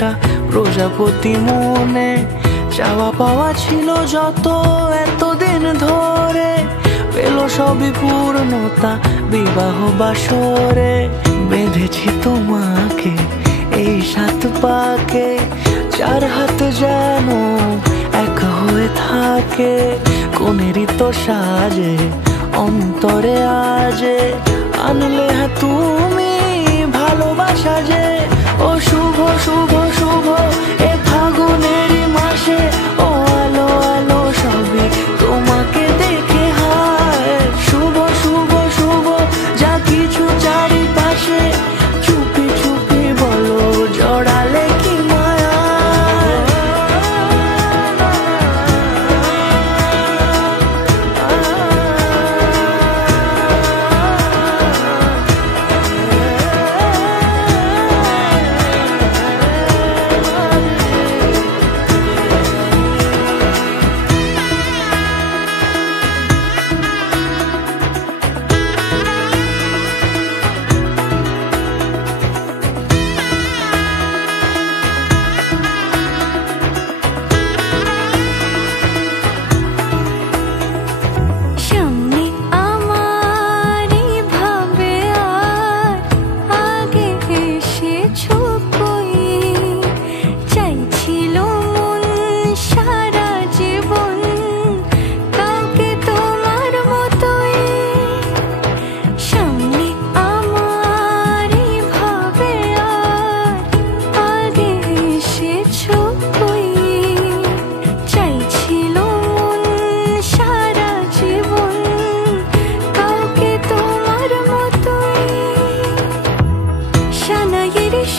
একটা প্রজাপতি মনে, চাওয়া পাওয়া ছিল যত এতদিন ধরে, পেল সবই পূর্ণতা বিবাহ বাসরে। বেঁধেছি তোমাকে এই 7 পাকে, 4 হাত যেন এক হয়ে থাকে। কোনেরই তো সাজে অন্তরে আজে, আনলে হ্যাঁ তুমি ভালোবাসা যে। ও শুভ শুভ শুভ এ ফাগুনেরই মাসে, ও আলো আলো সবই তোমাকে দেখে হায়। শুভ শুভ শুভ যা কিছু চারিপাশে, চুপি চুপি বলো জড়ালে কি মায়া।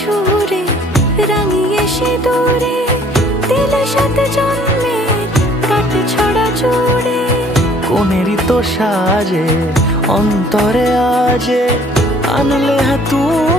সুরে রাঙিয়ে সে দূরে দিলে 7 জন্মের কাট ছড়া জুড়ে। কোনেরই তো সাজে অন্তরে আজে, আনলে হ্যাঁ তুমি